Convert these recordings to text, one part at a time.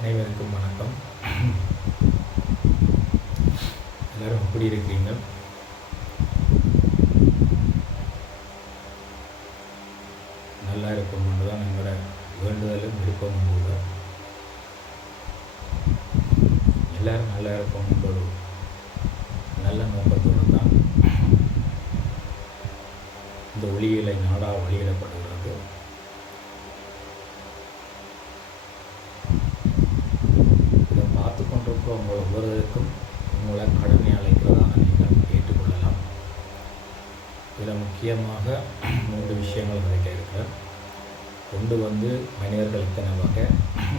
அனைவருக்கும் வணக்கம். எல்லாரும் எப்படி இருக்கீங்க நல்லா இருக்கணும்னு தான் எங்களோட வேண்டுதலும் விருப்பமும் கூட எல்லாரும் நல்லா இருக்கணும்னு ஒரு நல்ல நோக்கத்தோடு தான் இந்த ஒளியிலை நாடா வெளியிடப்படுகிறது இதை பார்த்து கொண்டிருக்க உங்கள் ஒவ்வொருவருக்கும் உங்களை கடமை அழைக்கிறதாக நீங்கள் ஏற்றுக்கொள்ளலாம் இதில் முக்கியமாக மூன்று விஷயங்கள் கிடைக்க இருக்கிறேன் ஒன்று வந்து மனிதர்கள் இத்தனை வகை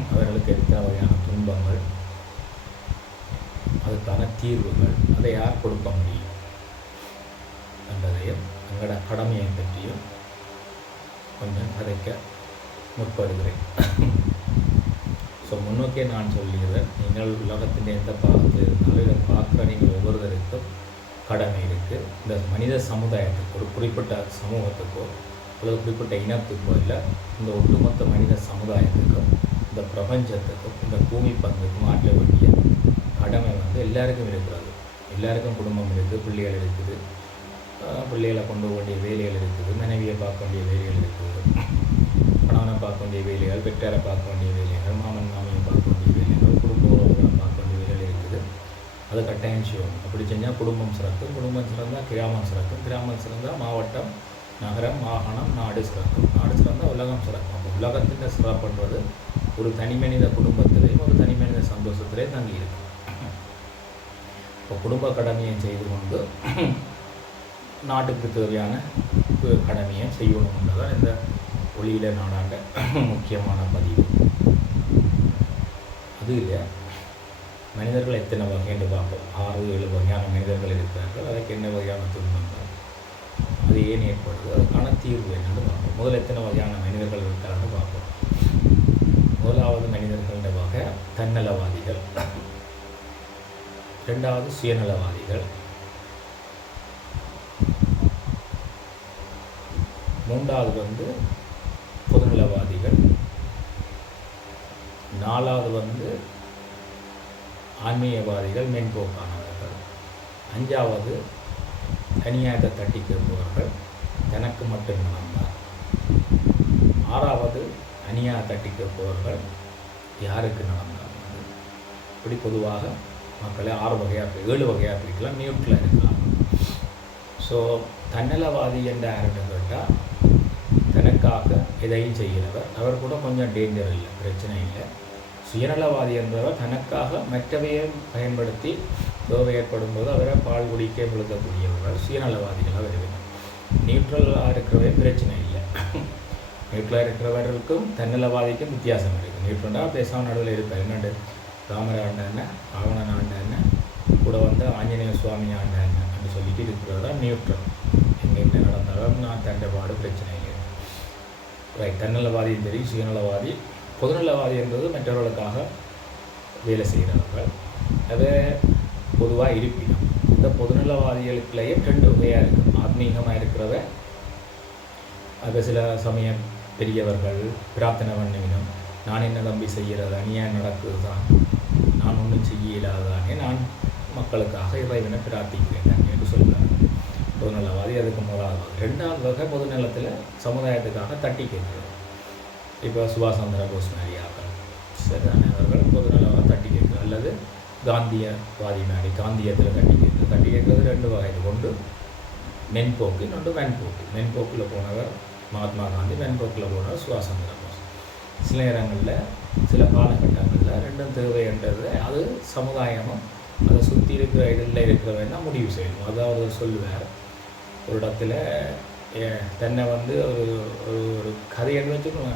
அவர்களுக்கு எத்தனை வகையான துன்பங்கள் அதுக்கான தீர்வுகள் அதை யார் கொடுக்க முடியும்? என்பதையும் எங்களோட கடமையை பற்றியும் கொஞ்சம் கதைக்க முற்படுகிறேன். ஸோ முன்னோக்கே நான் சொல்லுகிறேன் நீங்கள் உலகத்தின் எந்த பாகத்தில் இருந்தாலும் இதை பார்க்குற நீங்கள் ஒவ்வொருவருக்கும் கடமை இருக்குது இந்த மனித சமுதாயத்துக்கு ஒரு குறிப்பிட்ட சமூகத்துக்கோ அல்லது குறிப்பிட்ட இனத்துக்கோ இல்லை இந்த ஒட்டுமொத்த மனித சமுதாயத்துக்கும் இந்த பிரபஞ்சத்துக்கும் இந்த பூமி பங்குக்கும் ஆற்ற வேண்டிய கடமை வந்து எல்லாருக்கும் இருக்கிறது. எல்லாருக்கும் குடும்பம் இருக்குது பிள்ளைகள் இருக்குது. பிள்ளைகளை கொண்டு போக வேண்டிய வேலைகள் இருக்குது. மனைவியை பார்க்க வேண்டிய வேலைகள் இருக்குது. கணவனை பார்க்க வேண்டிய வேலைகள் பெற்றாரை பார்க்க வேண்டிய வேலைகள் மாமன் மாமியை பார்க்க வேண்டிய வேலைகள் குடும்ப உறவுகளை பார்க்க வேண்டிய வேலைகள் இருக்குது. அது கட்டாயம் செய்வோம் அப்படி செஞ்சால் குடும்பம் சிறக்கும் குடும்பம் சிறந்தால் கிராமம் சிறக்கும். கிராமம் சிறந்தால் மாவட்டம் நகரம் மாகாணம் நாடு சிறக்கும். நாடு சிறந்தால் உலகம் சிறக்கும். அப்போ உலகத்தின் சிறப்புன்றது ஒரு தனி மனித குடும்பத்திலையும் ஒரு தனி மனித சந்தோஷத்திலையும் தங்கி இருக்கும் இப்போ குடும்ப கடமையை செய்து கொண்டு நாட்டுக்கு தேவையான கு- கடமையை செய்யணுன்றதான் இந்த ஒளியில நாடாண்ட முக்கியமான பதிவு. அது இல்லை மனிதர்கள் எத்தனை வகைன்னு பார்ப்போம். ஆறு ஏழு வகையான மனிதர்கள் இருக்கிறார்கள். அதுக்கு என்ன வகையான துன்பங்கள் அது ஏன் ஏற்படுது? அதுக்கான தீர்வு என்னன்னு பார்ப்போம். முதல்ல எத்தனை வகையான மனிதர்கள் இருக்கிறாங்கன்னு பார்ப்போம். முதலாவது மனிதர்கள்ன்ற வகை தன்னலவாதிகள். ரெண்டாவது சுயநலவாதிகள். மூன்றாவது வந்து பொதுநலவாதிகள். நாலாவது வந்து ஆன்மீகவாதிகள் மென்போக்கானவர்கள் அஞ்சாவது தனியாக தட்டி திரும்புவார்கள் தனக்கு மட்டும் நடந்தார் ஆறாவது தனியாக தட்டி திரும்புவார்கள் யாருக்கு நடந்தார் இப்படி பொதுவாக மக்களை ஆறு வகையாக ஏழு வகையாக பிரிக்கலாம். நியூட்டில் இருக்கலாம். ஸோ தன்னலவாதி என்ற யார்கிட்ட கேட்டால் தனக்காக எதையும் செய்கிறவர். அவர் கூட கொஞ்சம் டேஞ்சர் இல்லை பிரச்சனை இல்லை. சுயநலவாதி என்பவர் தனக்காக மற்றவையை பயன்படுத்தி தேவை ஏற்படும் போது அவரை பால் குடிக்க விழுக்கக்கூடியவர்கள் சுயநலவாதிகளாக வருவார். நியூட்ரலாக இருக்கிறவே பிரச்சனை இல்லை. நியூட்ரலாக இருக்கிறவர்களுக்கும் தன்னலவாதிக்கும் வித்தியாசம் இருக்குது நியூட்ரலாக பேசாம நடுவில் இருப்பார் என்னண்டு ராமர் ஆண்ட என்ன ராவணன் ஆண்ட என்ன கூட வந்து ஆஞ்சநேய சுவாமி ஆண்ட அப்படின்னு சொல்லிட்டு இருக்கிறது தான் நியூட்ரல். எங்கே என்ன நடந்தாலும் நான் தண்டபாடு பிரச்சனை இல்லை. ரைட் தன்னலவாதியும் சரி சுயநலவாதி. பொதுநலவாதி என்பது மற்றவர்களுக்காக வேலை செய்கிறவர்கள். அது பொதுவாக இருப்பினம் இந்த பொதுநலவாதிகளுக்குள்ளேயே ரெண்டு வகையாக இருக்கும் ஆத்மீகமாக இருக்கிறவ அது சில சமயம் பெரியவர்கள் பிரார்த்தனை பண்ணுவினம் நான் என்ன தம்பி செய்கிறது அநியாயம் நடக்குது தான் நான் ஒன்றும் செய்ய இல்லாதானே நான் மக்களுக்காக இறைவனை பிரார்த்திக்கிறேன் என்று சொல்கிறார். பொதுநலவாதி அதுக்கு முதலாவது. ரெண்டாவது வகை பொதுநலத்தில் சமுதாயத்துக்காக தட்டி கேட்கிறது இப்போ சுபாஷ் சந்திர போஸ் மாதிரி ஆக்கள் சரிதானே அவர்கள் பொதுநலவாக தட்டி கேட்குறது அல்லது காந்தியவாதி மாதிரி காந்தியத்தில் தட்டி கேட்கிறது தட்டி கேட்குறது ரெண்டு வகையில் ஒன்று மென்போக்கு இன்னொன்று வெண்போக்கு மென்போக்கில் போனவர் மகாத்மா காந்தி வெண்போக்கில் போனவர் சுபாஷ் சந்திர போஸ். சில நேரங்களில் சில காலகட்டங்களில் ரெண்டும் தேவைன்றது அது சமுதாயமும் அதை சுற்றி இருக்கிற இதில் இருக்கிறவன் தான் முடிவு செய்யணும். அதாவது அவர் சொல்லுவார். ஒரு இடத்துல ஏ- தன்னை வந்து ஒரு ஒரு ஒரு கதைன்னு வச்சுக்கோங்க.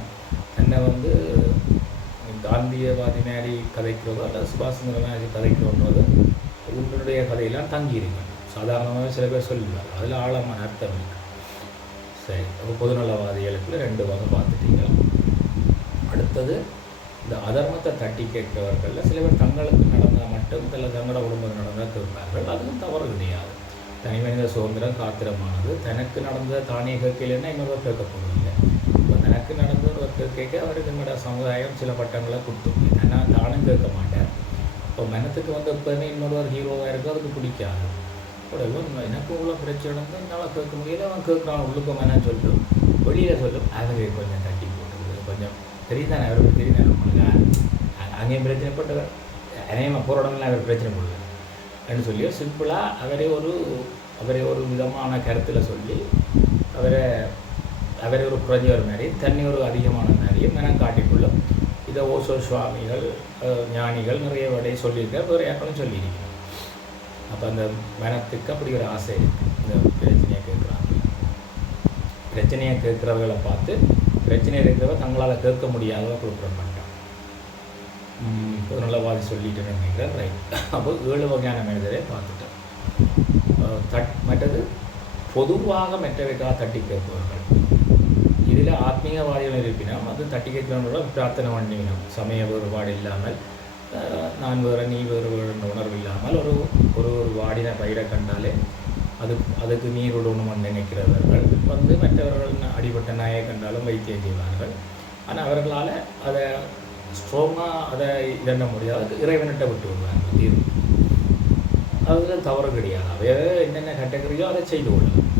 தன்னை வந்து காந்தியவாதி நேரி கதைக்கிறதோ அல்லது சுபாஷ் சந்திர நேரி கதைக்கிறோன்றது உங்களுடைய கதையெல்லாம் தங்கியிருக்கணும் சாதாரணமாக சில பேர் சொல்லுவார். அதில் ஆழமான அர்த்தம் இருக்கு. சரி அப்போ பொதுநலவாதிகளுக்குள்ள ரெண்டு வகை பார்த்துட்டீங்க. அடுத்தது இந்த அதர்மத்தை தட்டி கேட்கிறவர்களில் சில பேர் தங்களுக்கு நடந்தால் மட்டும் சில தங்களோட குடும்பம் நடந்தால் கேட்பார்கள் அதுவும் தவறு கிடையாது. தனி மனித சுதந்திரம் காத்திரமானது. தனக்கு நடந்த தானே கேட்கலன்னா இன்னொரு கேட்க போவதில்லை இப்போ எனக்கு நடந்த ஒரு கேட்க அவருக்கு எங்களோட சமுதாயம் சில பட்டங்களை கொடுத்துருக்கு. ஏன்னா தானும் கேட்க மாட்டேன் இப்போ மனத்துக்கு வந்து எப்போதுமே இன்னொரு ஹீரோவாக இருக்கும் அதுக்கு பிடிக்காது. கூட எனக்கு உள்ள பிரச்சனை வந்து என்னால் கேட்க முடியல. அவன் கேட்குறான் உள்ளுக்கு வேணாம் சொல்லிட்டு வெளியில் சொல்லும். அவங்க கொஞ்சம் தட்டி போட்டுருது கொஞ்சம் தெரியுதானே? அவருக்கு தெரியுதானே? அங்கேயும் பிரச்சனைப்பட்டவர் போட்டு அநேகமாக போராடலாம் அவர் பிரச்சனை பண்ணல அப்படின்னு சொல்லி சிம்பிளாக அவரே ஒரு அவரே ஒரு விதமான கருத்தில் சொல்லி அவரை அவரே ஒரு குறைஞ்சவர் மாதிரி தண்ணி ஒரு அதிகமான மாதிரியும் மனம் காட்டிக்கொள்ளும் இதை ஓசோ சுவாமிகள் ஞானிகள் நிறைய வடை சொல்லியிருக்கார் வேறு யாரும் சொல்லியிருக்கேன் அப்போ அந்த மனத்துக்கு அப்படி ஒரு ஆசை இருக்குது இந்த பிரச்சனையை கேட்குறாங்க. பிரச்சனையை கேட்குறவர்களை பார்த்து பிரச்சனை இருக்கிறவ தங்களால் கேட்க முடியாதவ கொடுக்குற ஒரு நல்ல வாதி சொல்லிட்டு நினைக்கிறேன். ரைட் அப்போ ஏழு வகையான மனிதரை பார்த்துட்டேன். தட் மற்றது பொதுவாக மற்றவைக்காக தட்டி கேட்பவர்கள். இதில் ஆத்மீகவாதிகள் இருப்பினும் அது தட்டி கேட்கிறவங்களோட பிரார்த்தனை பண்ணிக்கணும். சமய வேறுபாடு இல்லாமல் நான் வேறு நீ வேறு வேறுன்ற உணர்வு இல்லாமல் ஒரு ஒரு ஒரு வாடின பயிரை கண்டாலே அது அதுக்கு நீர் விடணும்னு நினைக்கிறவர்கள் வந்து மற்றவர்கள் அடிபட்ட நாயை கண்டாலும் வைத்தியம் செய்வார்கள். ஆனால் அவர்களால் அதை ஸ்ட்ராங்காக அதை இதண்ண முடியாது. இறைவனிட்ட விட்டு விடுவாங்க தீர்வு. அதில் தவறு கிடையாது அவையே என்னென்ன கேட்டகரியோ அதை செய்து கொள்ளலாம்.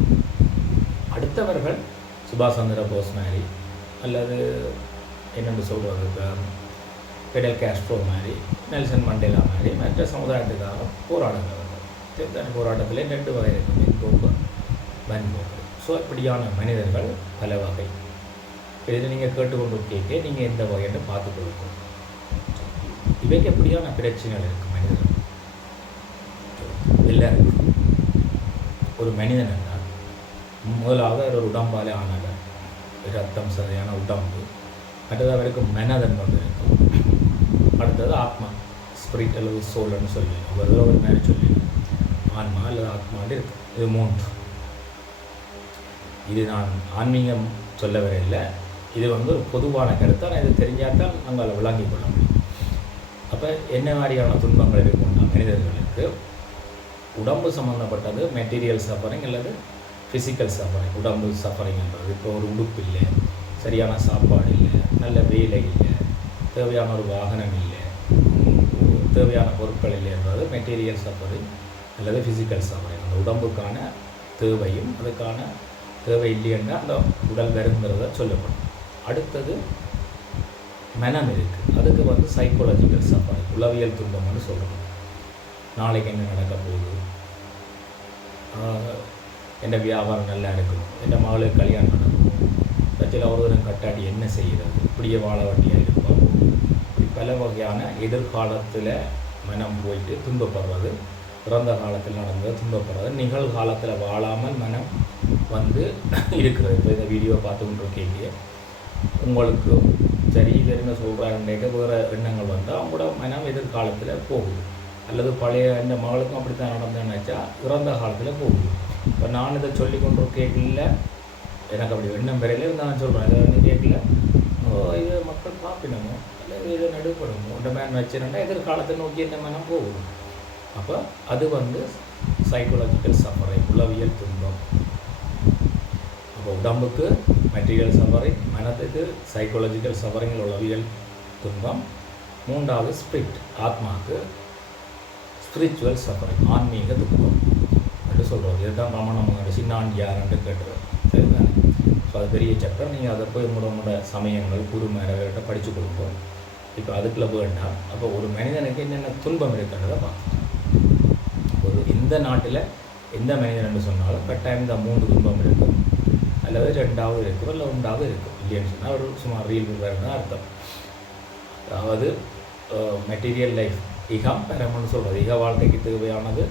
அடுத்தவர்கள் சுபாஷ் சந்திர போஸ் மாதிரி அல்லது என்னென்னு சொல்கிறது இப்போ பெடல் கேஸ்ட்ரோ மாதிரி நெல்சன் மண்டேலா மாதிரி மற்ற சமுதாயத்துக்காக போராடுகிறவர்கள் தேர்தல் போராட்டத்திலே ரெண்டு வகை இருக்கும். மென்போக்கு வன்போக்கு ஸோ இப்படியான மனிதர்கள் பல வகை. இதில் நீங்கள் கேட்டுக்கொண்டு கேட்க நீங்கள் எந்த வகைன்னு பார்த்து கொடுக்கணும் இவைக்கு எப்படியான பிரச்சனைகள் இருக்குது மனிதன் எல்லாருக்கும் ஒரு மனிதன் என்ன முதலாவது அவர் ஒரு உடம்பாலே ஆனவர். ரத்தம் சரியான உடம்பு. அடுத்தது அவருக்கு மனதன் ஒன்று இருக்கும். அடுத்தது ஆத்மா. ஸ்பிரிட் அல்லது சோல்னு சொல்லி ஒரு ஒரு மாதிரி சொல்லி ஆன்மா அல்லது ஆத்மான்னு இருக்கு இது மூன்று. இது நான் ஆன்மீகம் சொல்ல வரையில்லை இது வந்து ஒரு பொதுவான கருத்து. ஆனால் இது தெரிஞ்சால் தான் நம்மளால் விளங்கிக் கொள்ள முடியும். அப்போ என்ன மாதிரியான துன்பங்கள் இருக்கும்னா மனிதர்களுக்கு உடம்பு சம்மந்தப்பட்டது மெட்டீரியல் சஃபரிங் அல்லது ஃபிசிக்கல் சஃபரிங் உடம்பு சஃபரிங்ன்றது இப்போ ஒரு உடுப்பு இல்லை சரியான சாப்பாடு இல்லை நல்ல வேலை இல்லை தேவையான ஒரு வாகனம் இல்லை தேவையான பொருட்கள் இல்லை இல்லைன்றது மெட்டீரியல் சஃபரிங் அல்லது ஃபிசிக்கல் சஃபரிங் அந்த உடம்புக்கான தேவையும் அதுக்கான தேவை இல்லைன்னா அந்த உடல் வருங்கிறத சொல்லப்படும். அடுத்தது மனம் இருக்குது அதுக்கு வந்து சைக்காலஜிக்கல் சஃபரிங் உளவியல் துன்பம்னு சொல்கிறோம் நாளைக்கு என்ன நடக்க போகுது? என் வியாபாரம் நல்லா இருக்கணும் என் மகளுக்கு கல்யாணம் நடக்கணும் பட்சத்தில் ஒரு தினம் கட்டாடி என்ன செய்கிறது? இப்படியே வாழ வட்டியாக இருப்பாங்க இப்படி பல வகையான எதிர்காலத்தில் மனம் போயிட்டு துன்பப்படுறது பிறந்த காலத்தில் நடந்தது துன்பப்படுறது நிகழ்காலத்தில் வாழாமல் மனம் வந்து இருக்கிறது. இப்போ இந்த வீடியோ பார்த்து கொண்டிருக்கீங்க உங்களுக்கு சரி இது என்ன சொல்கிறாங்கன்னு வேறு எண்ணங்கள் வந்தால் அவங்களோட மனம் எதிர்காலத்தில் போகுது. அல்லது பழைய இந்த மகளுக்கும் அப்படி தான் நடந்தேன்னாச்சா இறந்த காலத்தில் போகுது. இப்போ நான் இதை சொல்லி கொண்டு கேட்கல. எனக்கு அப்படி எண்ணம் வரையில நான் சொல்கிறேன் இதை வந்து கேட்கல. ஓ இது மக்கள் பார்ப்பினமோ? அல்லது இதை நடுப்படணுமோ இந்த மாதிரி வச்சுருந்தா எதிர்காலத்தை நோக்கி இந்த மனம் போகுது. அப்போ அது வந்து சைக்கலாஜிக்கல் சஃபரை உளவியல் துன்பம். உடம்புக்கு மெட்டீரியல் சஃபரிங் மனத்துக்கு சைக்காலஜிக்கல் சஃபரிங் உளவியல் துன்பம் மூன்றாவது ஸ்பிரிட் ஆத்மாவுக்கு ஸ்பிரிச்சுவல் சஃபரிங் ஆன்மீக துன்பம் என்று சொல்கிறோம் இதுதான் ரமண மகன் சின்னாண்டி யாருன்னு கேட்டுருவோம் சரிதானே ஸோ அது பெரிய சக்கரம் நீங்கள் அதை போய் உங்களோட உங்களோட சமயங்கள் குருமேரவர்கிட்ட படித்து கொடுப்போம் இப்போ அதுக்குள்ளே வேண்டாம் அப்போ ஒரு மனிதனுக்கு என்னென்ன துன்பம் இருக்குன்றதை பார்த்துட்டோம் ஒரு இந்த நாட்டில் எந்த மனிதன் சொன்னாலும் கட்டாயம் இந்த மூன்று துன்பம் இருக்குது அல்லது ரெண்டாவது இருக்கும் இல்லை ஒன்றாவது இருக்கும் இல்லைன்னு சொன்னால் ஒரு சுமார் ரீல் விவரம் அர்த்தம் அதாவது மெட்டீரியல் லைஃப் இகம் பெறமுன்னு சொல்கிறது இக வாழ்க்கைக்கு தேவையானது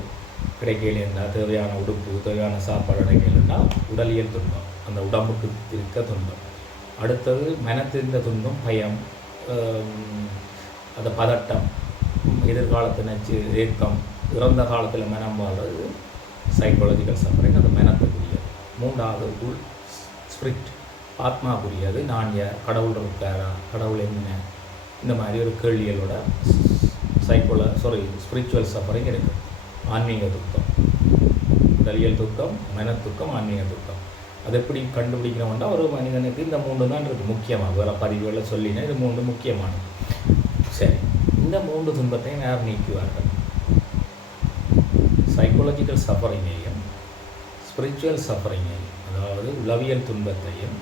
கிடைக்கலைன்னா தேவையான உடுப்பு தேவையான சாப்பாடு கிடைக்கலைன்னா உடலியல் துன்பம் அந்த உடம்புக்கு இருக்க துன்பம் அடுத்தது மனத்திருந்த துன்பம் பயம் அந்த பதட்டம் எதிர்காலத்தை நச்சு ஏக்கம் இறந்த காலத்தில் மனம் வாழ்றது சைக்காலஜிக்கல் சஃபரிங் அது மனத்துக்குரியது மூன்றாவது உள் ஸ்பிரிட். ஆத்மாக்குரியது நான் யார் கடவுள் இருக்காரா கடவுள் என்ன இந்த மாதிரி ஒரு கேள்விகளோட சைக்கோல சாரி ஸ்பிரிச்சுவல் சஃபரிங் இருக்குது ஆன்மீக துக்கம். உடலியல் துக்கம் மன துக்கம் ஆன்மீக துக்கம். அது எப்படி கண்டுபிடிக்கிறோம்னா ஒரு மனிதனுக்கு இந்த மூன்று தான் இருக்குது முக்கியமாக வேறு பதிவுகளில் சொல்லினேன். இது மூன்று முக்கியமானது. சரி. இந்த மூன்று துன்பத்தையும் யார் நீக்குவார்கள்? சைக்காலஜிக்கல் சஃபரிங்கையும் ஸ்பிரிச்சுவல் சஃபரிங்கையும் என்பது உளவியல் துன்பத்தையும்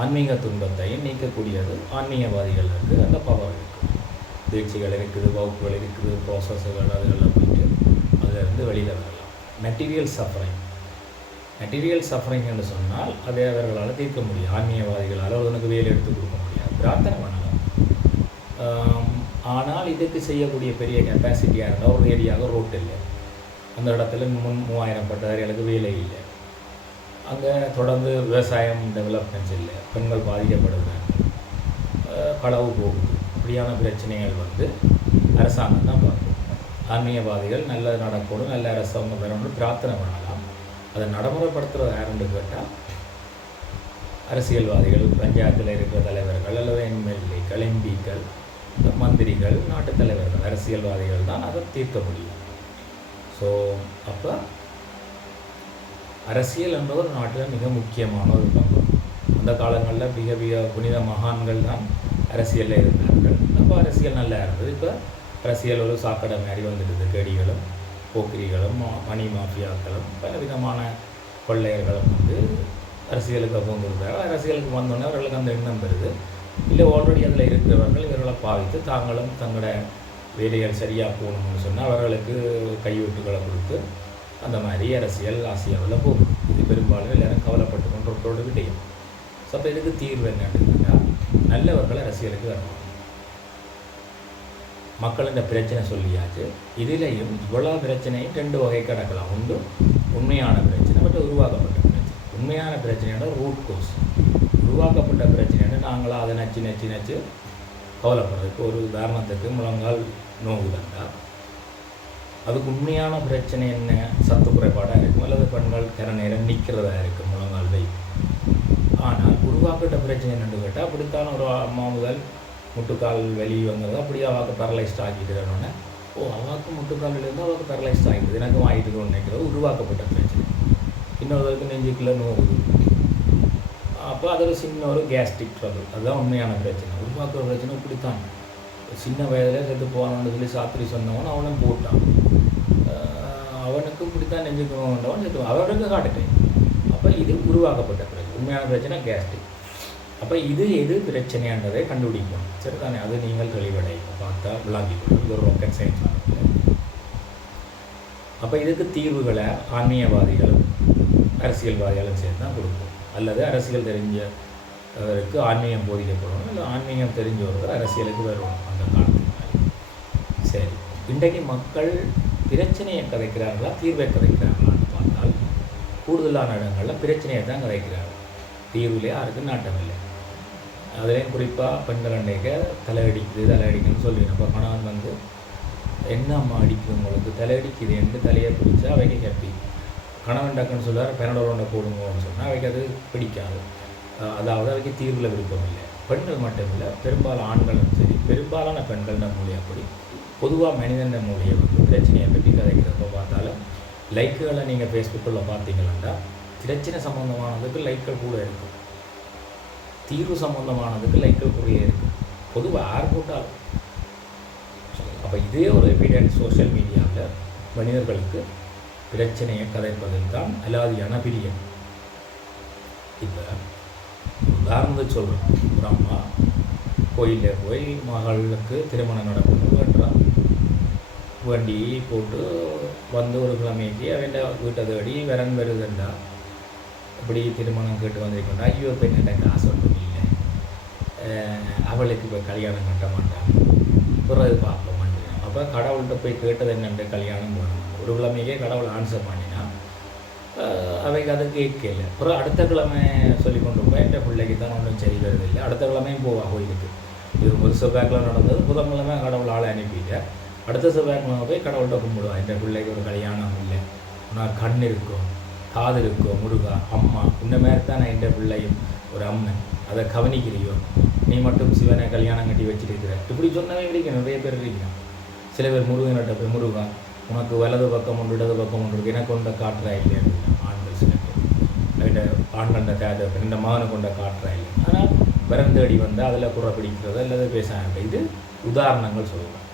ஆன்மீக துன்பத்தையும் நீக்கக்கூடியது ஆன்மீகவாதிகளுக்கு அந்த பவர் இருக்குது தீட்சிகள் இருக்குது வகுப்புகள் இருக்குது ப்ராசஸ்கள் அதுகளில் போயிட்டு அதிலிருந்து வெளியில் வரலாம். மெட்டீரியல் சஃபரிங் மெட்டீரியல் சஃபரிங் என்று சொன்னால் அதை அவர்களால் தீர்க்க முடியும். ஆன்மீகவாதிகளால் ஒருவனுக்கு வேலை எடுத்து கொடுக்க முடியாது. பிரார்த்தனை பண்ணலாம். ஆனால் இதுக்கு செய்யக்கூடிய பெரிய கெப்பாசிட்டியாக இருந்தால் ஒரு ஏரியாவுக்கு ரோட் இல்லை அந்த இடத்துல முன் மூவாயிரம் பட்டதாரிகளுக்கு வேலை இல்லை. அங்கே தொடர்ந்து விவசாயம் டெவலப்மெண்ட்ஸ் இல்லை. பெண்கள் பாதிக்கப்படுகிறாங்க களவு போகுது. இப்படியான பிரச்சனைகள் வந்து அரசாங்கம் தான் பார்க்கும். ஆன்மீகவாதிகள் நல்ல நடக்கணும் நல்ல அரசாங்கம் வரணும்னு பிரார்த்தனை பண்ணலாம். அதை நடைமுறைப்படுத்துகிறது யாருன்னு கேட்டால் அரசியல்வாதிகள் பஞ்சாயத்தில் இருக்கிற தலைவர்கள் அல்லது எம்எல்ஏக்கள் எம்பிக்கள் மந்திரிகள் நாட்டுத் தலைவர்கள் அரசியல்வாதிகள் தான் அதை தீர்க்க முடியும். ஸோ அப்போ அரசியல் என்ற ஒரு நாட்டில் மிக முக்கியமான ஒரு பங்கு. அந்த காலங்களில் மிக மிக புனித மகான்கள் தான் அரசியலில் இருந்தார்கள். அப்போ அரசியல் நல்லா இருந்தது. இப்போ அரசியல் ஒரு சாக்கடை மாதிரி வந்துடுது. கடிகளும் போக்கிரிகளும் மா- மணி மாஃபியாக்களும் பல விதமான கொள்ளையர்களும் வந்து அரசியலுக்கு பூந்துருந்தாங்க அரசியலுக்கு வந்தோடனே அவர்களுக்கு அந்த எண்ணம் வருது. இல்லை ஆல்ரெடி அதில் இருக்கிறவர்கள் இவர்களை பாவித்து தாங்களும் தங்களோட வேலைகள் சரியாக போகணும்னு சொன்னால் அவர்களுக்கு கையூட்டுகளை கொடுத்து அந்த மாதிரி அரசியல் ஆசியாவில் போகும் இது பெரும்பாலும் எல்லாரும் கவலைப்பட்டு கொண்டோட விடையும். ஸோ அப்போ இதுக்கு தீர்வு என்னன்னா நல்லவர்கள் அரசியலுக்கு வரணும் மக்கள் இந்த பிரச்சனை சொல்லியாச்சு. இதிலையும் இவ்வளோ பிரச்சனையும் ரெண்டு வகை கிடக்கலாம். ஒன்று உண்மையான பிரச்சனை பட் உருவாக்கப்பட்ட பிரச்சனை. உண்மையான பிரச்சனையோட ரூட் கோஸ் உருவாக்கப்பட்ட பிரச்சனைன்னு நாங்களாம் அதை நச்சு நச்சு நச்சு கவலைப்படுறதுக்கு ஒரு உதாரணத்துக்கு முழங்கால் நோவு தந்தா அதுக்கு உண்மையான பிரச்சனை என்ன? சத்து குறைபாடாக இருக்கும் அல்லது பெண்கள் கர நேரம் நிற்கிறதா இருக்கும் முழங்கால் வை ஆனால் உருவாக்கப்பட்ட பிரச்சனை என்னென்னு கேட்டால் அப்படித்தான் ஒரு அம்மா முதல் முட்டுக்கால் வெளி வந்தது அப்படியே அவாக்கு பேரலைஸ்ட் ஆக்கிட்டுறோன்னே ஓ அவாக்கு முட்டுக்கால் வெளி வந்து அவாக்கு பேரலைஸ்ட் ஆகிடுது. எனக்கும் ஆகிட்டு நினைக்கிறது உருவாக்கப்பட்ட பிரச்சனை. இன்னொருத்தருக்கு நெஞ்சுக்குள்ள நோவுது அப்போ அதில் சின்ன ஒரு கேஸ்ட்ரிக் ட்ரபிள் அதுதான் உண்மையான பிரச்சனை. உருவாக்குற பிரச்சனை இப்படித்தான். சின்ன வயதில் செத்து போகணும்னு சொல்லி சாத்திரி சொன்னவன் அவனும் போட்டான். ஆஹ் அவனுக்கும் இப்படித்தான் நெஞ்சுக்கு நோண்டவன் செத்து அவனுக்கு காட்டுட்டேன் அப்போ இது உருவாக்கப்பட்ட பிரச்சனை. உண்மையான பிரச்சனை கேஸ்ட்ரிக் அப்போ இது எது பிரச்சனைன்றதை கண்டுபிடிக்கணும். சரிதானே? அது நீங்கள் தெளிவடை பார்த்தா விளாங்கிக்கொள்ளும் இது ஒரு ராக்கெட் சயின்ஸ் அப்போ இதுக்கு தீர்வுகளை ஆன்மீகவாதிகளும் அரசியல்வாதிகளும் சேர்ந்து தான் கொடுக்கும் அல்லது அரசியல் தெரிஞ்ச அவருக்கு ஆன்மீகம் போதிக்கப்படணும் இல்லை ஆன்மீகம் தெரிஞ்ச ஒருவர் அரசியலுக்கு வருவாங்க அந்த காலத்துக்கு சரி. இன்றைக்கு மக்கள் பிரச்சனையை கதைக்கிறார்களா? தீர்வை கதைக்கிறாங்களான்னு பார்த்தால் கூடுதலான இடங்களில் பிரச்சனையை தான் கதைக்கிறார்கள் தீர்வுலே யாருக்கும் நாட்டம் இல்லை. அதுலேயும் குறிப்பாக பெண்கள் அன்றைக்க தலையடிக்குது தலையடிக்குன்னு சொல்லுவேன் அப்போ கணவன் வந்து என்ன அடிக்குது உங்களுக்கு? தலையடிக்குது. என்று தலையை பிடிச்சா? அவைக்கு ஹாப்பி கணவன் டக்குன்னு சொல்லுவார் பெனடோல் போடுங்கன்னு சொன்னால் அவைக்கு அது பிடிக்காது. அதாவது அதுக்கு தீர்வில் விருப்பம் இல்லை. பெண்கள் மட்டும் இல்லை பெரும்பாலும் ஆண்களும் சரி பெரும்பாலான பெண்கள் மொழியாக அப்படி. பொதுவாக மனிதன மொழியை வந்து பிரச்சனையை பற்றி கதைக்கிறப்ப பார்த்தாலும் லைக்குகளை நீங்கள் ஃபேஸ்புக்கில் பார்த்தீங்கன்னா பிரச்சனை சம்மந்தமானதுக்கு லைக்கள் கூட இருக்கும் தீர்வு சம்மந்தமானதுக்கு லைக்கள் கூட இருக்கும் பொதுவாக யார் போட்டாலும். அப்போ இதே ஒரு எவிடன்ஸ் சோஷியல் மீடியாவில் மனிதர்களுக்கு பிரச்சனையை கதைப்பதில் தான் அலாதியான பிரியம் இப்போ உதாரணத்துக்கு சொல்கிறேன் ஒரு அம்மா கோயிலில் போய் மகளுக்கு திருமணம் நடக்கணும் வேண்டாம் வண்டி போட்டு வந்து ஒரு கிழமைக்கு அவன் வீட்டை தேடி வரன் வருதுண்டா. இப்படி திருமணம் கேட்டு வந்திருக்கா ஐயோ பெண்ணிட்ட காசு ஒன்றும் இல்லை அவளுக்கு இப்போ கல்யாணம் கட்ட மாட்டான். பிறகு பார்ப்போம் அப்போ கடவுள்கிட்ட போய் கேட்டது என்னென்று கல்யாணம் பண்ணணும் ஒரு கிழமைக்கே கடவுள் ஆன்சர் பண்ணி அவைக்கு அதை கேட்கல. அப்புறம் அடுத்த கிழமை சொல்லி கொண்டு போய் என் பிள்ளைக்கு தான் ஒன்றும் சரி வருதில்லை. அடுத்த கிழமையும் போவா கோயிலுக்கு. இது ஒரு செவ்வாய்க்கிழமை நடந்தது. புதன்கிழமை கடவுள் ஆளை அனுப்பிட்டேன் அடுத்த செவ்வாய்க்கிழமை போய் கடவுள்கிட்ட கும்பிடுவா. என் பிள்ளைக்கு ஒரு கல்யாணம் இல்லை. நான் கண் இருக்கும் காது இருக்கும் முருகா அம்மா இந்த மாதிரி தான் என் பிள்ளையும் ஒரு அம்மன். அதை கவனிக்கிறியோ? நீ மட்டும் சிவனை கல்யாணம் கட்டி வச்சுருக்கிற இப்படி சொன்னவே இருக்கு. நிறைய பேர் இருக்கிறான் சில பேர் முருகன்கிட்ட போய் முருகா உனக்கு வலது பக்கம் ஒன்று இடது பக்கம் ஒன்று இருக்கு எனக்கு கொண்ட காட்டுறா இல்லை அப்படின்னா ஆண்கள் சில பேர். இந்த ஆண்கண்ட தேவை இந்த மகனை கொண்ட காட்டுறா இல்லை. ஆனால் விரம் தேடி வந்தால் அதில் குறை பிடிக்கிறது அல்லது பேசாங்க இது உதாரணங்கள் சொல்லுவேன்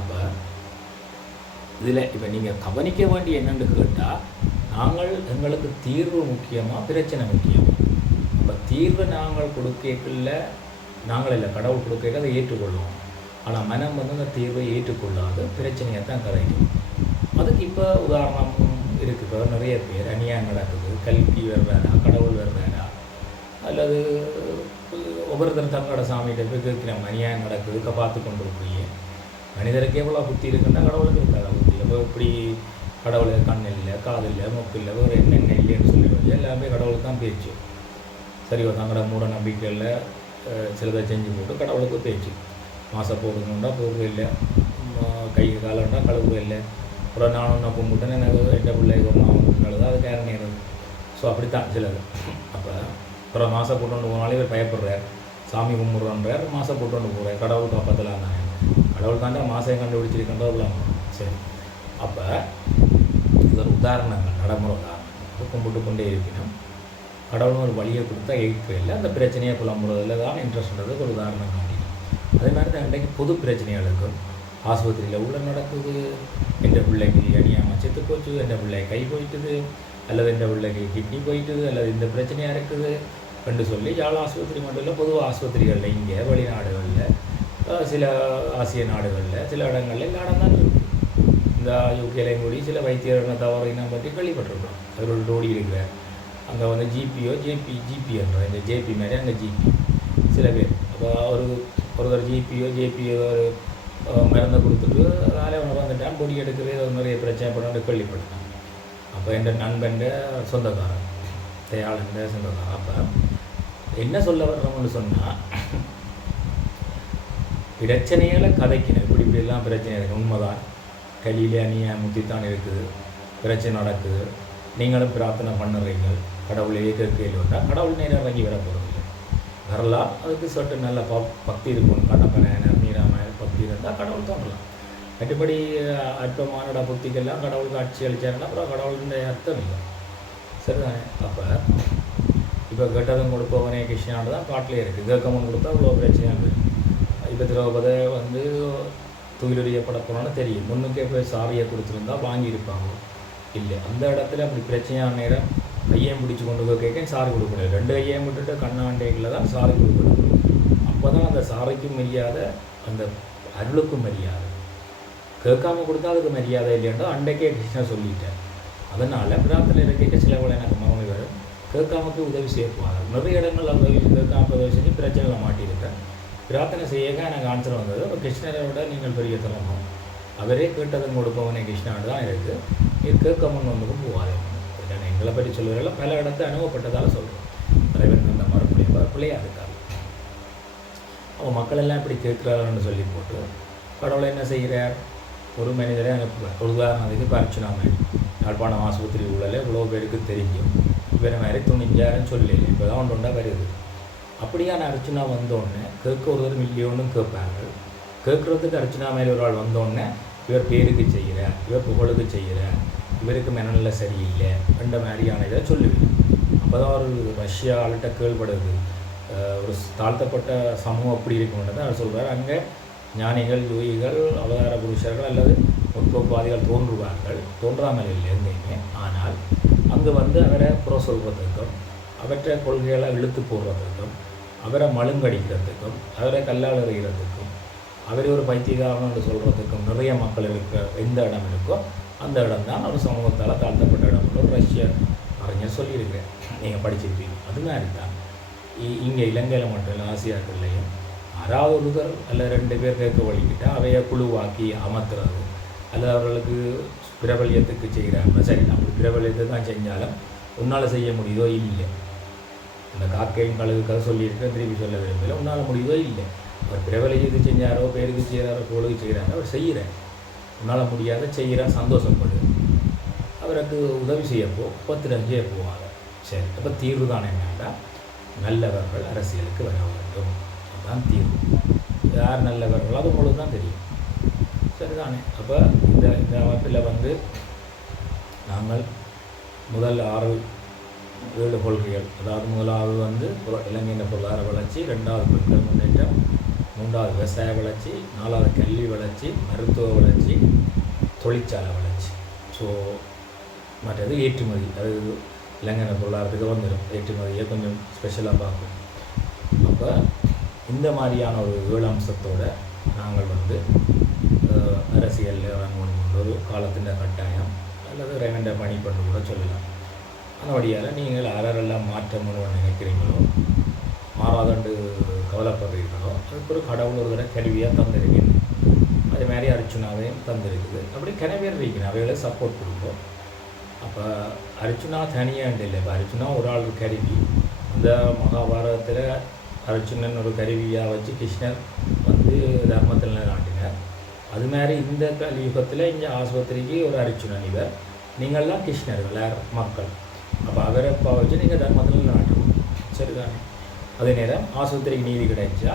அப்போ இதில் இப்போ நீங்கள் கவனிக்க வேண்டிய என்னென்னு கேட்டால் நாங்கள் எங்களுக்கு தீர்வு முக்கியமாக பிரச்சனை முக்கியமாக அப்போ தீர்வு நாங்கள் கொடுக்கல நாங்கள் இல்லை கடவுள் கொடுக்க அதை ஏற்றுக்கொள்வோம். ஆனால் மனம் வந்து அந்த தீர்வை ஏற்றுக்கொள்ளாது பிரச்சனையை தான் கதைக்கும் அதுக்கு இப்போ உதாரணம் இருக்குது நிறைய பேர் அநியாயம் நடக்குது. கல்வி வேறா கடவுள் வேறு வேறா அல்லது ஒவ்வொருத்தரும் தங்களோட சாமிகிட்ட போய் கேட்கிறோம் அநியாயம் நடக்குது பார்த்து கொண்டு போய். மனிதருக்கு எவ்வளோ புத்தி இருக்குன்னா கடவுளுக்கு இருக்காது. புத்தி அப்போ இப்படி கடவுள் கண் இல்லை காது இல்லை மூக்கு இல்லை ஒரு என்னென்ன இல்லைன்னு சொல்லி வந்து எல்லாமே கடவுளுக்கு தான் பேச்சு. சரி தங்களோட மூட நம்பிக்கையில் சிலதை செஞ்சு போட்டு கடவுளுக்கு பேச்சு. மாசம் போடணுன்னா போடுறது இல்லை. கை காலம்னா கழுவு இல்லை. அப்புறம் நானும் நான் கும்பிட்டேன் எனக்கு எட்ட பிள்ளை ஒன்றாவது அது கேரணிடுறது ஸோ அப்படித்தான் சிலது. அப்போ அப்புறம் மாசம் போட்டு போனாலே இவர் பயப்படுறார். சாமி கும்பிட்றோன்றார் மாசம் போட்டு போகிறார் கடவுள் காப்பத்தலாம் நான் கடவுள் தாண்டா மாசம் கண்டுபிடிச்சிருக்கின்றதுலாம் சரி. அப்போ இது ஒரு உதாரணங்கள் நடைமுறை உதாரணங்கள் கும்பிட்டு கொண்டே இருக்கணும் கடவுளும் ஒரு வழியை கொடுத்தா எயிட் இல்லை. அந்த பிரச்சனையை புலம்புறதுல தான் இன்ட்ரெஸ்ட்ன்றது ஒரு உதாரணங்கள். அதே மாதிரி தான் இன்றைக்கு பொது பிரச்சனைகள் இருக்கும் ஆஸ்பத்திரியில் உள்ள நடக்குது எந்த பிள்ளைக்கு அணியாமல் செத்து போச்சு எந்த பிள்ளை கை போயிட்டுது அல்லது எந்த பிள்ளைக்கு கிட்னி போயிட்டுது அல்லது இந்த பிரச்சனையாக இருக்குது என்று சொல்லி யாழ் ஆஸ்பத்திரி மட்டும் இல்லை பொதுவாக ஆஸ்பத்திரிகளில் இங்கே வெளிநாடுகளில் சில ஆசிய நாடுகளில் சில இடங்களில் எல்லா தான் இருக்குது இந்த யூகேலையும் கூடி சில வைத்தியர்களை தவறினம் பற்றி கேள்விப்பட்டிருக்கோம் அதில் டோடி இருக்கிற அங்கே வந்து ஜிபியோ ஜேபி ஜிபி என்ற இந்த ஜேபி மாதிரி அங்கே ஜிபி சில பேர். அப்போ ஒரு ஒருத்தர் ஜிபியோ ஜேபியோ ஒரு மருந்தை கொடுத்துட்டு அதனால் அவங்க வந்துட்டான் பொடி எடுக்கிறது நிறைய பிரச்சனை பண்ணி கேள்விப்பட்டாங்க அப்போ என் நண்பன் சொந்தக்காரன். தயாளன் சொந்தக்காரன். அப்போ என்ன சொல்ல வர்றோம்னு சொன்னால் பிரச்சனைகளை கதைக்கணும். இப்படி இப்படிலாம் பிரச்சனை இருக்குது உண்மைதான். கையிலே அணிய முத்தித்தான் இருக்குது. பிரச்சனை நடக்குது. நீங்களும் பிரார்த்தனை பண்ணுறீங்க கடவுளையே கேட்கல கடவுள் நேரம் இறங்கி வர வரலாம் அதுக்கு சொட்டு நல்ல ப பக்தி இருக்கும் கடப்பனை மீராம பக்தி இருந்தால் கடவுள் தோன்றலாம். மற்றபடி அற்பமானட புத்திக்கெல்லாம் கடவுளுக்கு ஆட்சி அளிச்சாருன்னா அப்புறம் கடவுளுடைய அர்த்தம் இல்லை. சரிதானே? அப்போ இப்போ கெட்டதும் கொடுப்பவனே கிருஷ்ணாண்டு தான் பாட்டிலே இருக்குது கேட்கமும் கொடுத்தா அவ்வளோ பிரச்சனையாக இருக்குது இப்போ திரௌபதை வந்து துயிலுரியப்பட போனோன்னு தெரியும். முன்னுக்கே போய் சாரியை கொடுத்துருந்தா வாங்கியிருப்பாங்க. இல்லை அந்த இடத்துல அப்படி பிரச்சனையான நேரம் கையையும் பிடிச்சி கொண்டு போய் கேட்க சாரி கொடுக்கணும். ரெண்டு கையையும் விட்டுட்டு கண்ணாண்டைகளில் தான் சாரி கொடுக்கணும். அப்போ தான் அந்த சாரிக்கும் மரியாதை அந்த அருளுக்கும் மரியாதை. கேட்காம கொடுத்தா அதுக்கு மரியாதை இல்லையாண்டோ? அண்டைக்கே கிருஷ்ணன் சொல்லிட்டேன் அதனால் பிரார்த்தனை இருக்க சில வேலை எனக்கு மகன் வரும் கேட்காமக்கு உதவி செய்யப்பாங்க நிறைய இடங்கள் உதவி கேட்காம உதவி செஞ்சு பிரச்சனையில் மாட்டியிருக்கேன் பிரார்த்தனை செய்யக்க எனக்கு ஆன்சர் வந்தது. அப்போ கிருஷ்ணரை விட நீங்கள் பெரிய தலைமும் அவரே கேட்டதும் கொடுப்பவனே கிருஷ்ணாடு தான் இருக்குது இது கேட்க முன் ஒன்றுக்கும் போகாது எங்களை பற்றி சொல்லுவதில் பல இடத்து அனுபவப்பட்டதால் சொல்கிறோம் தலைவன் அந்த மறுபடியும் பிள்ளையாக இருக்காது அவன் மக்கள் எல்லாம் இப்படி கேட்குறாருன்னு சொல்லி போட்டு கடவுளை என்ன செய்கிறார்? ஒரு மனிதரை அனுப்புவார் ஒரு உதாரணத்துக்கு இப்போ அர்ச்சனாமை யாழ்ப்பாணம் ஆஸ்பத்திரி உள்ளே இவ்வளோ பேருக்கு தெரியும். இவரை மாதிரி துணிஞ்சாருன்னு சொல்லல இப்போ தான் ஒன்று ஒன்றா வருது. அப்படியான அர்ச்சனா வந்தோடனே கேட்க ஒருவர் மில்லியோனும் கேட்பாங்க கேட்குறதுக்கு அர்ச்சனா மேலே ஒரு ஆள் வந்தோடனே இவர் பேருக்கு செய்கிறார் இவர் புகழுக்கு செய்கிறார். இவருக்கு மனநில சரியில்லை என்ற மாதிரியான இதை சொல்லுவேன். அப்போ தான் ஒரு ரஷ்யா ஆள்கிட்ட கேள்படுது. ஒரு தாழ்த்தப்பட்ட சமூகம் அப்படி இருக்கும்ன்றதை அவர் சொல்கிறார் அங்கே ஞானிகள் யோகிகள் அவதார புருஷர்கள் அல்லது முற்போக்குவாதிகள் தோன்றுவார்கள். தோன்றாமல் இல்லை எங்கேயுமே. ஆனால் அங்கே வந்து அவரை புற சொல்கிறதுக்கும் அவற்றை கொள்கைகளை இழுத்து போடுறதுக்கும் அவரை மழுங்கடிக்கிறதுக்கும் அவரை கல்லால் எறிகிறதுக்கும் அவரை ஒரு பைத்தியகாரம் என்று சொல்கிறதுக்கும் நிறைய மக்கள் இருக்க எந்த இடம் இருக்கோ அந்த இடம் தான் ஒரு சமூகத்தால் தாழ்த்தப்பட்ட இடம். ஒரு ரஷ்ய அறிஞர் சொல்லியிருக்கிறேன் நீங்கள் படிச்சிருப்பீங்க. அது மாதிரி தான் இங்கே இலங்கையில் மட்டும் இல்லை ஆசியாக்கள்லையும் யாராவது ஒருத்தர் அல்ல ரெண்டு பேர் கேட்க வழிக்கிட்டால் அவையை குழுவாக்கி அமர்த்துறது. அல்லது அவர்களுக்கு பிரபல்யத்துக்கு செய்கிறாங்க சரி அப்படி பிரபல்யத்தை தான் செஞ்சாலும் உன்னால் செய்ய முடியுதோ இல்லை அந்த காக்கையும் கழுகுக்காக சொல்லியிருக்கேன் திருப்பி சொல்ல விரும்பல. உன்னால் முடியுதோ இல்லை அவர் பிரபலியத்தை செஞ்சாரோ பேருக்கு செய்கிறாரோ கோளுக்கு செய்கிறாரோ அவர் செய்கிறேன் உன்னால் முடியாத செய்கிற சந்தோஷப்படு. அவருக்கு உதவி செய்யப்போ பத்திரஞ்சே போவாங்க. சரி அப்போ தீர்வு தான் என்னன்னா நல்லவர்கள் அரசியலுக்கு வர வேண்டும். அதுதான் தீர்வு. யார் நல்லவர்கள் அது உங்களுக்கு தான் தெரியும். சரிதானே? அப்போ இந்த இந்த அமைப்பில் வந்து நாங்கள் முதல் ஆறு ஏழு கொள்கைகள் அதாவது முதலாவது வந்து இலங்கையின் பொருளாதார வளர்ச்சி ரெண்டாவது பெண்கள் முன்னேற்றம் மூன்றாவது விவசாய வளர்ச்சி நாலாவது கல்வி வளர்ச்சி மருத்துவ வளர்ச்சி தொழிற்சாலை வளர்ச்சி. ஸோ மற்றது ஏற்றுமதி. அது இலங்கையின் பொருளாதாரத்துக்கு வந்துடும் ஏற்றுமதியை கொஞ்சம் ஸ்பெஷலாக பார்க்கும் அப்போ இந்த மாதிரியான ஒரு ஏழு அம்சத்தோடு நாங்கள் வந்து அஹ், அரசியலில் இறங்கணும் ஒரு காலத்தின் கட்டாயம் அல்லது ரெவெண்டை பணி பண்ணு கூட சொல்லலாம். அந்த வழியால் நீங்கள் யாரெல்லாம் மாற்றம் நினைக்கிறீங்களோ? மாறாதண்டு கவலைப்படுறீங்களோ அதுக்கு ஒரு கடவுள் ஒரு தடவை கருவியாக தந்திருக்கேன். அதே மாதிரி அர்ச்சுனாவையும் தந்திருக்குது. அப்படி கிணவேர் அவைகளை சப்போர்ட் கொடுப்போம். அப்போ அர்ச்சுனா தனியாண்டு இல்லை. இப்போ அர்ச்சுனா ஒரு ஆள் கருவி. அந்த மகாபாரதத்தில் அர்ஜுனன் ஒரு கருவியாக வச்சு கிருஷ்ணர் வந்து தர்மத்தில் நாட்டினார் அது மாதிரி இந்த கலியுகத்தில் இங்கே ஆஸ்பத்திரிக்கு ஒரு அர்ஜுனன் இவர். நீங்கள்லாம் கிருஷ்ணர் விளையாடுற மக்கள். அப்போ அவரை இப்போ வச்சு நீங்கள் தர்மத்தில் நாட்டணும் சரிதானே? அதே நேரம் ஆஸ்பத்திரிக்கு நீதி கிடைச்சா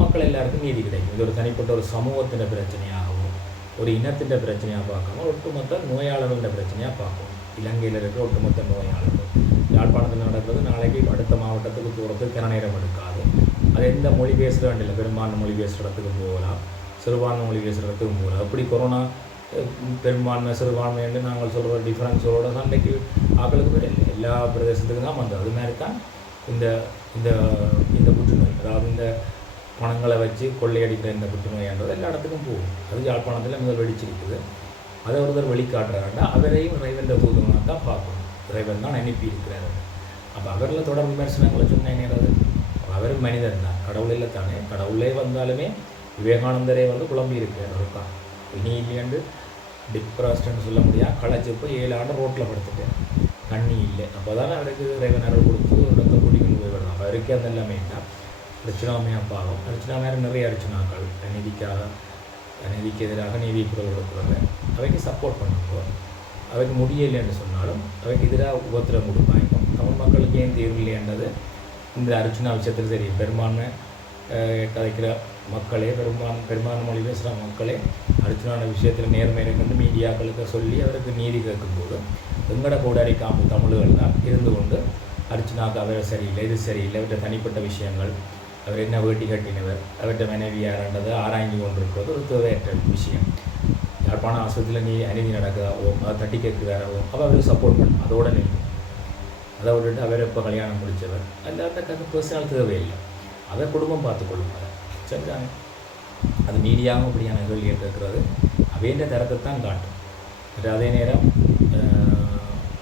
மக்கள் எல்லாருக்கும் நீதி கிடைக்கும். இது ஒரு தனிப்பட்ட ஒரு சமூகத்தின் பிரச்சனையாகவும் ஒரு இனத்தின் பிரச்சனையாக பார்க்காம ஒட்டுமொத்த நோயாளர்களோட பிரச்சனையாக பார்க்கணும். இலங்கையில் இருக்கிற ஒட்டுமொத்த நோயாளர்கள். யாழ்ப்பாணத்தில் நடக்கிறது நாளைக்கு அடுத்த மாவட்டத்துக்கு போகிறதுக்கு கிண நேரம் எடுக்காது. அது எந்த மொழி பேசுகிற வேண்டிய பெரும்பான்மை மொழி பேசுகிற இடத்துக்கு போகலாம். சிறுபான்மை மொழி பேசுகிற போகலாம். அப்படி கொரோனா பெரும்பான்மை சிறுபான்மை என்று நாங்கள் சொல்கிற டிஃப்ரென்ஸோட சண்டைக்கு ஆக்களுக்கு பேர் இல்லை. எல்லா பிரதேசத்துக்கும் தான் வந்தது. அது மாதிரி தான் இந்த இந்த இந்த புற்றுநோய் அதாவது இந்த பணங்களை வச்சு கொள்ளையடிக்கிற இந்த புற்றுநோயான்றது எல்லா இடத்துக்கும் போகும். அது யாழ்ப்பாணத்தில் முதல் வெடிச்சிருக்குது. அதை ஒருத்தர் வெளிக்காட்டுறாருன்னா அவரையும் இறைவன் தூதனாக தான் பார்க்கணும். இறைவன் தான் அனுப்பி இருக்கிறாரு. அப்போ அவரில் தொடர் விமர்சனங்களை சொன்னேன் என்னது அவரும் மனிதன் தான். கடவுள் இல்லை தானே. கடவுளே வந்தாலுமே விவேகானந்தரே வந்து குழம்பி இருக்கிறார் இருக்கா இனி இல்லையாண்டு டிப்ரெஸ்ட்னு சொல்ல முடியாது. களைச்சு போய் ஏழு ஆண்டு ரோட்டில் படுத்துட்டேன். தண்ணி இல்லை அப்போ தானே அவருக்கு இறைவன் அருள் கொடுத்து ஒரு இடத்த குடிக்கணும் போய் விடலாம் அப்போ அவருக்கே அந்த எல்லாமே தான் அர்ச்சனாமையா பாவம். அர்ச்சனாமையார் நிறைய அர்ச்சனாக்கள். நீதிக்காக நீதிக்கு எதிராக நீதி குரல் கொடுக்குறாங்க அவைக்கு சப்போர்ட் பண்ணுவோம். அவைக்கு முடியலைன்னு சொன்னாலும் அவைக்கு எதிராக உபத்திரம் கொடுப்பாங்க. தமிழ் மக்களுக்கு ஏன் தேர்வு இல்லைன்றது இந்த அர்ச்சனா விஷயத்தில் தெரியும். பெரும்பான்மை கதைக்கிற மக்களே பெரும்பான் பெரும்பான்மை மொழி பேசுகிற மக்களே அர்ச்சனான விஷயத்தில் நேர்மை இருக்குன்னு மீடியாக்களுக்கு சொல்லி அவருக்கு நீதி கேட்கும்போது எங்கட கூடாரி காப்பு தமிழர்கள் தான் இருந்து கொண்டு அர்ச்சனாக்கு அவர் சரியில்லை இது சரியில்லை அவர்கிட்ட தனிப்பட்ட விஷயங்கள் அவர் என்ன வேட்டி கட்டினவர் அவர்கிட்ட மனைவி யாருன்றதை ஆராய்ந்து கொண்டிருக்கிறது ஒரு தேவையற்ற விஷயம். யாழ்ப்பாண ஆஸ்பத்திரியில் நீ அநீதி நடக்கிறாவோ அதை தட்டி கேட்குறாரோ அப்போ அவருக்கு சப்போர்ட் பண்ணும் அதோட நிற்கும் அதை விட்டுட்டு அவர் இப்போ கல்யாணம் முடித்தவர் அல்லாத கதை பர்சனல் தேவையில்லை. அதை குடும்பம் பார்த்துக்கொள்ளும். அதை சரிதானே அது மீடியாவும் இப்படியான நிகழ்வு கேட்குறது அவைன்ற தரத்தை தான் காட்டும். அதே நேரம்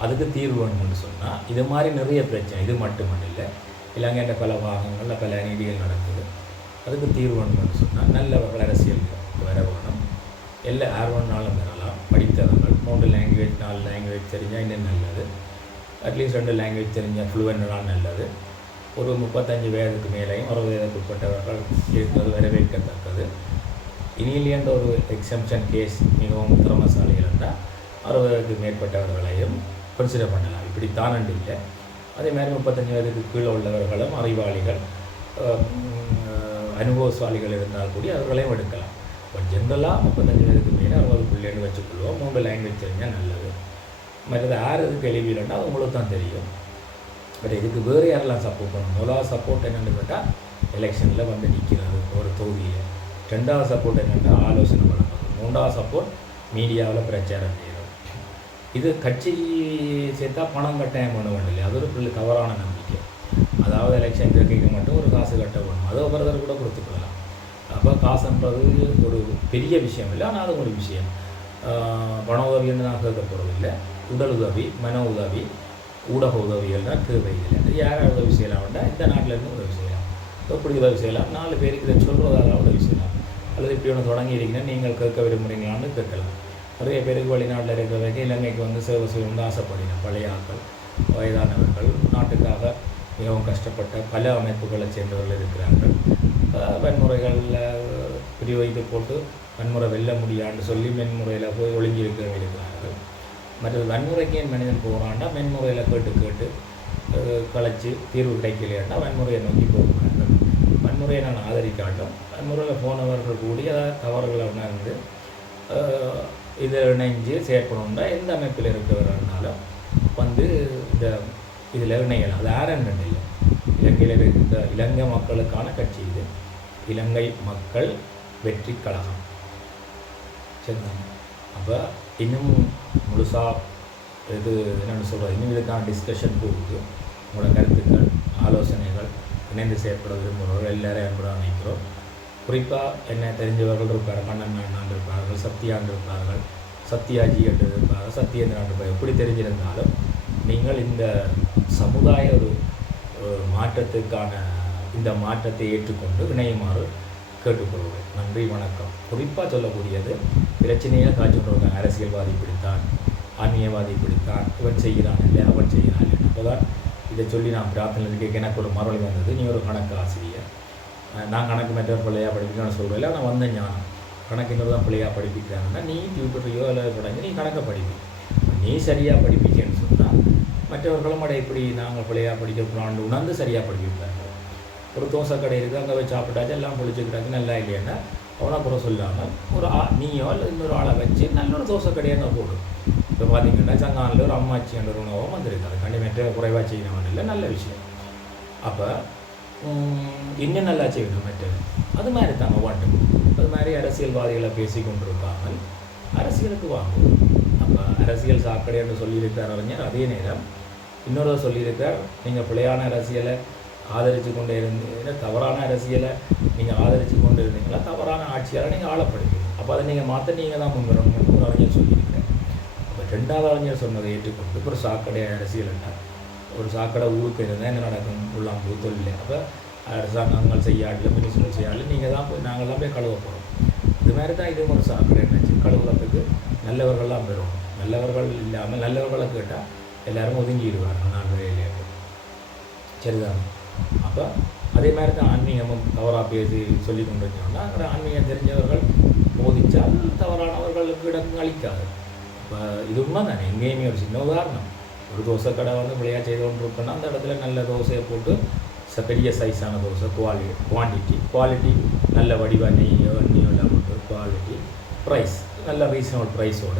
அதுக்கு தீர்வு வேணும்னு சொன்னால் இது மாதிரி நிறைய பிரச்சனை இது மட்டுமல்ல இல்லை. இலங்கைன்ற பல பாகங்களில் பல நீதிகள் நடக்குது. அதுக்கு தீர்வு வேணும்னு சொன்னால் நல்ல நல்லவர்கள் அரசியல் வர வேணும். எல்லா ஆர்வம்னாலும் வரலாம். படித்தவர்கள் மூன்று லாங்குவேஜ் நாலு லாங்குவேஜ் தெரிஞ்சால் இன்னும் நல்லது. அட்லீஸ்ட் ரெண்டு லாங்குவேஜ் தெரிஞ்சால் ஃப்ளூவெண்ட்னால் நல்லது. ஒரு முப்பத்தஞ்சு வயதுக்கு மேலேயும் அறுபது வயதுக்கு உட்பட்டவர்கள் இருப்பது வரவேற்கத்தக்கது. இனிலியன்ற ஒரு எக்ஸம்ஷன் கேஸ் மிகவும் திறமசாலிகள் என்றால் அறுபதுக்கு மேற்பட்டவர்களையும் கன்சிடர் பண்ணலாம். இப்படித்தான் அண்டு இல்லை. அதே மாதிரி முப்பத்தஞ்சு வயதுக்கு கீழே உள்ளவர்களும் அறிவாளிகள் அனுபவசாலிகள் இருந்தால் கூடி அவர்களையும் எடுக்கலாம். பட் ஜென்ரலாக முப்பத்தஞ்சு வயதுக்கு மேலே அறுபது பிள்ளைன்னு வச்சுக்கொள்வோம். மூன்று லாங்குவேஜ் தெரிஞ்சால் நல்லது. மற்றது யார் எதுக்கு கேள்வியில்லைன்னா அது உங்களுக்கு தான் தெரியும். பட் இதுக்கு வேறு யாரெல்லாம் சப்போர்ட் பண்ணணும்? முதலாவது சப்போர்ட் என்னென்னு கேட்டால் எலெக்ஷனில் வந்து நிற்கிறது ஒரு தொகுதியில். ரெண்டாவது சப்போர்ட் என்னென்னா ஆலோசனை வழங்குறது மூன்றாவது சப்போர்ட் மீடியாவில் பிரச்சாரம் செய்கிறது இது கட்சி சேர்த்தா பணம் கட்டாயம் பண்ண வேண்டிய இல்லை அது ஒரு பிள்ளை தவறான நம்பிக்கை. அதாவது எலெக்ஷன் கேட்க மட்டும் ஒரு காசு கட்ட வேணும். அதை ஒருத்தர் கூட கொடுத்துக்கலாம். அப்போ காசுன்றது ஒரு பெரிய விஷயம் இல்லை. ஆனால் அது ஒரு விஷயம். பண உதவின்னு நான் கேட்க போகிறது இல்லை உடல் உதவி மன உதவி ஊடக உதவிகள் தான் தேவை இல்லை. யார் உதவி செய்யலாம் வேண்டாம் இந்த நாட்டிலேருந்து உதவி செய்யலாம். எப்படி உதவி செய்யலாம்? நாலு பேருக்கு இதை சொல்கிறதால உதவி செய்யலாம். அல்லது இப்படி ஒன்று தொடங்கி இருக்கீங்கன்னா நீங்கள் கேட்க விரும்புகிறீங்களான்னு கேட்கலாம். நிறைய பேருக்கு வெளிநாட்டில் இருக்கிறவங்க இலங்கைக்கு வந்து சேவை செய்யணும்னு ஆசைப்படுகிறேன் பழைய ஆட்கள் வயதானவர்கள் நாட்டுக்காக மிகவும் கஷ்டப்பட்ட பல அமைப்புகளை சேர்ந்தவர்கள் இருக்கிறார்கள். வன்முறைகளில் வன்முறைகளில் பிரிவைத்து போட்டு வன்முறை வெல்ல முடியான்னு சொல்லி மென்முறையில் போய் ஒழுங்கி இருக்கிறவங்க இருக்கிறார்கள். மற்றது வன்முறைக்கு ஏன் மனிதன் போகிறான்டா மென்முறையில் கேட்டு கேட்டு அஹ் கலைச்சு தீர்வு கிடைக்கலையாண்டா வன்முறையை நோக்கி போகிறார்கள் வன்முறையை நான் ஆதரிக்காட்டும். வன்முறையில் போனவர்கள் கூடி அதாவது தவறுகளை உணர்ந்து அஹ் இதை இணைஞ்சு செயற்படணும்னா எந்த அமைப்பில் இருக்கிறனாலும் வந்து இந்த இதில் இணையலாம். அது ஆரண்டு இல்லை. இலங்கையில் இருக்கின்ற இலங்கை மக்களுக்கான கட்சி இது. இலங்கை மக்கள் வெற்றி கழகம். சரிதாங்க அப்போ இன்னும் முழுசாக இது என்னென்னு சொல்கிறது இனிமேலுக்கான இதுக்கான டிஸ்கஷன் போகுது உங்களோட கருத்துக்கள் ஆலோசனைகள் இணைந்து செயற்பட விரும்புகிறவர்கள் எல்லாரையும் ஏற்பட நினைக்கிறோம் குறிப்பாக என்ன தெரிஞ்சவர்கள் இருப்பார் கண்ணன் அண்ணான் இருப்பார்கள் சத்யான் இருப்பார்கள் சத்யாஜி என்று இருப்பார்கள் சத்யேந்திரன் இருப்பார் எப்படி தெரிஞ்சிருந்தாலும் நீங்கள் இந்த சமுதாய ஒரு ஒரு மாற்றத்துக்கான இந்த மாற்றத்தை ஏற்றுக்கொண்டு இணையுமாறு கேட்டுக்கொள்வேன் நன்றி வணக்கம். குறிப்பாக சொல்லக்கூடியது பிரச்சனையாக காட்சி கொண்டு அரசியல்வாதி பிடித்தான் ஆன்மீகவாதி பிடித்தான் இவன் செய்கிறான் இல்லை அவன் செய்கிறான் இல்லை. அப்போதான் இதை சொல்லி நான் பிரார்த்தனை கேட்க எனக்கு ஒரு மரளி வந்தது நீ ஒரு கணக்கு ஆசிரியர். நான் கணக்கு மற்றவர் பிள்ளையாக படிப்பிக்கணும்னு சொல்கிறேன் நான் வந்த ஞானம். கணக்கு இன்னொரு தான் பிள்ளையாக படிப்பிக்கிறாங்கன்னா நீ டியூட்டரையோ இல்லை தொடங்கி நீ கணக்கை படிப்பி. நீ சரியாக படிப்பிக்கன்னு சொன்னால் மற்றவர்களும் அட இப்படி நாங்கள் பிள்ளையாக படிக்க போகிறான்னு உணர்ந்து சரியாக படிப்பிப்பாங்க ஒரு தோசை கடை இருக்குது அங்கே போய் சாப்பிட்டாச்சு எல்லாம் பொழிச்சுக்கிறாங்க நல்லா இல்லையான்னா அவனை அப்புறம் சொல்லாமல் ஒரு ஆ நீயோ இல்லை இன்னொரு ஆளை வச்சு நல்ல ஒரு தோசை கடையாக தான் போடும் இப்போ பார்த்தீங்கன்னா சங்கானில் ஒரு அம்மாச்சி என்ற ஒரு உணவும் அது கண்டிப்பாக குறைவாக செய்யணும் இல்லை நல்ல விஷயம். அப்போ இன்னும் நல்லா செய்யணும் மற்ற அது மாதிரி தான் வாட்டும் அது மாதிரி அரசியல்வாதிகளை பேசி கொண்டிருக்காமல் அரசியலுக்கு வாங்கும் அப்போ அரசியல் சாக்கடை என்று சொல்லியிருக்கார் அறிஞர். அதே நேரம் இன்னொரு சொல்லியிருக்கார் நீங்கள் பிள்ளையான அரசியலை ஆதரித்து கொண்டே இருந்தீங்கன்னா தவறான அரசியலை நீங்கள் ஆதரித்து கொண்டு இருந்தீங்கன்னா தவறான ஆட்சியால் நீங்கள் ஆளப்படுவீங்க அப்போ அதை நீங்கள் மாற்ற நீங்கள் தான் முன்வரணும்னு ஒரு அறிஞர் சொல்லியிருக்கேன் அப்போ ரெண்டாவது அறிஞர் சொன்னதை ஏற்றுக்கொண்டு ஒரு சாக்கடை அரசியல் என்ன ஒரு சாக்கடை ஊருக்கு இருந்தால் என்ன நடக்கும்? உள்ளாம் பூத்தல் இல்லை. அப்போ அரசாங்கங்கள் செய்யாடல மினிஸ்டர் செய்யாடல நீங்கள் தான் போய் நாங்கள் தான் போய் கழுவ போகிறோம் இது மாதிரி தான் இது ஒரு சாக்கடை நினச்சி கழுவுறதுக்கு நல்லவர்கள்லாம் பெறும். நல்லவர்கள் இல்லாமல் நல்லவர்களை கேட்டால் எல்லாரும் ஒதுங்கிடுவார்கள். நான் வேலையிலே சரிதான்? அப்போ அதே மாதிரி தான் ஆன்மீகமும் தவறாக பேசி சொல்லி கொண்டு வச்சோம்னா அங்கே ஆன்மீகம் தெரிஞ்சவர்கள் போதித்தால் தவறானவர்களுக்கு இடம் அளிக்காது. இப்போ இது உண்மை தானே எங்கேயுமே ஒரு சின்ன உதாரணம். ஒரு தோசை கடை வந்து விளையா செய்து கொண்டு இருக்கோன்னா அந்த இடத்துல நல்ல தோசையை போட்டு ச- பெரிய சைஸான தோசை குவாலிட்டி குவான்டிட்டி குவாலிட்டி நல்ல வடிவாக நெய்யோ எண்ணெயோ எல்லாம் போட்டு குவாலிட்டி ப்ரைஸ் நல்ல ரீசனபிள் ப்ரைஸோட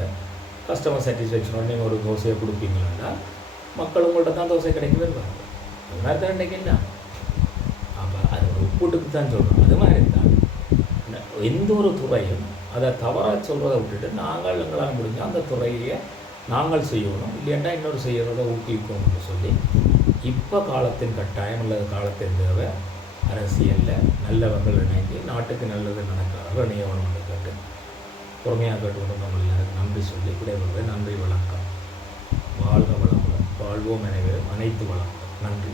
கஸ்டமர் சாட்டிஸ்ஃபேக்ஷனோட நீங்கள் ஒரு தோசையை கொடுப்பீங்கன்னா மக்கள் உங்கள்கிட்ட தான் தோசை கிடைக்க வருவாங்க அது மாதிரி தான் இன்றைக்கு என்ன அது தான் சொல்கிறோம் அது மாதிரி தான். எந்த ஒரு துறையும் அதை தவறாக சொல்கிறத விட்டுட்டு நாங்கள் எங்களால் முடிஞ்சால் அந்த துறையை நாங்கள் செய்யணும். இல்லையாண்டா இன்னொரு செய்கிறத ஊக்குவிக்கணும்னு சொல்லி இப்போ காலத்தின் கட்டாயம் அல்லது காலத்தின் தேவை அரசியலில் நல்லவர்கள் இணைந்து நாட்டுக்கு நல்லது நடக்கிறார்கள் நியமனம் கேட்டு பொறுமையாக கேட்டு நம்ம எல்லாருக்கும் நன்றி சொல்லி விடைபெறுவது நன்றி வணக்கம். வாழ்க வளங்கள் வாழ்வோம். எனவே அனைத்து வளங்கள் நன்றி.